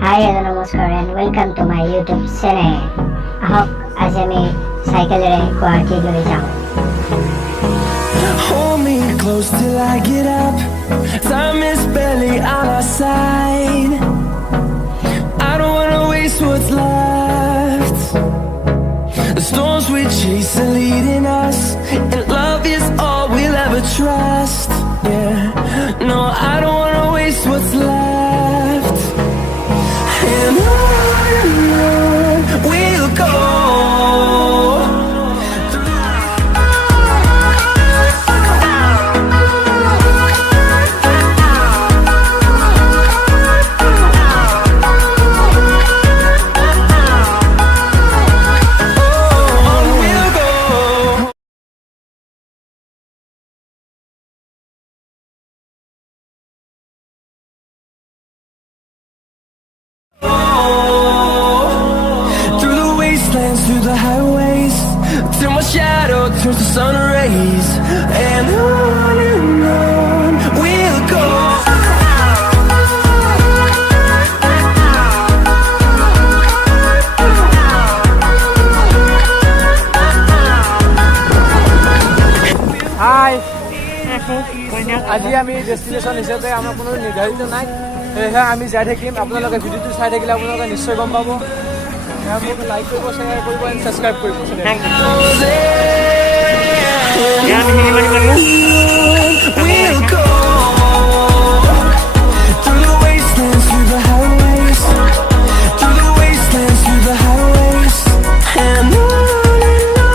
Hi, hello, namaskar and welcome to my YouTube channel. আহক আজি আমি সাইকেলেৰে গুৱাহাটীলৈ যাওঁ। Hold me close till I get up. Time is barely on our side. I don't wanna waste what's left. The storms we chase are leading us, and love is all we'll ever trust. Yeah, no, I don't wanna waste what's left. And on we'll go. Through the highways, till my shadow turns to sun rays, and on we'll go. Hi, আজি আমি destination হিচাপে আমাৰ কোনো নিৰ্ধাৰিত নাই, সেয়েহে আমি যাই থাকিম। আপোনালোকে ভিডিঅ'টো চাই থাকিলে আপোনালোকে নিশ্চয় গম পাব। মোক লাইক কৰিব, শ্বেয়াৰ কৰিব এণ্ড ছাবস্ক্ৰাইব কৰিব। We'll go through the wastelands, through the highways, through the wastelands, through the highways, and on we'll go.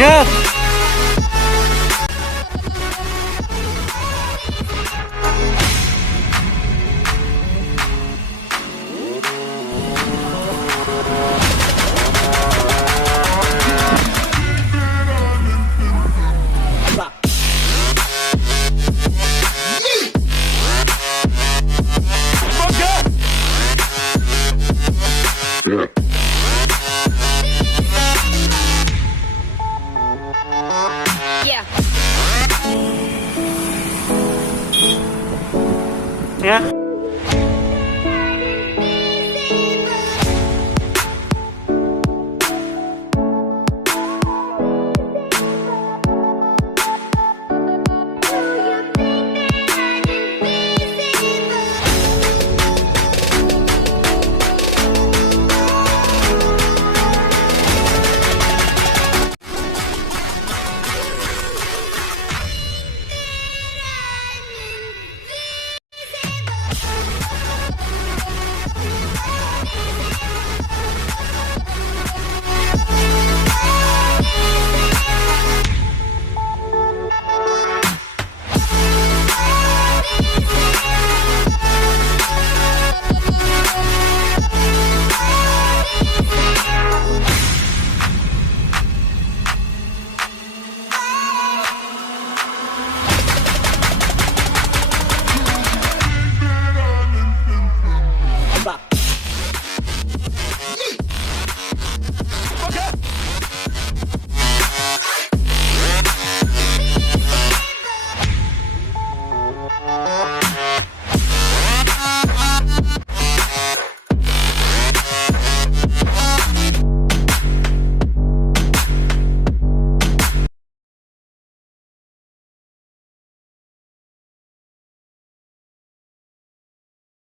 Yes. Yeah.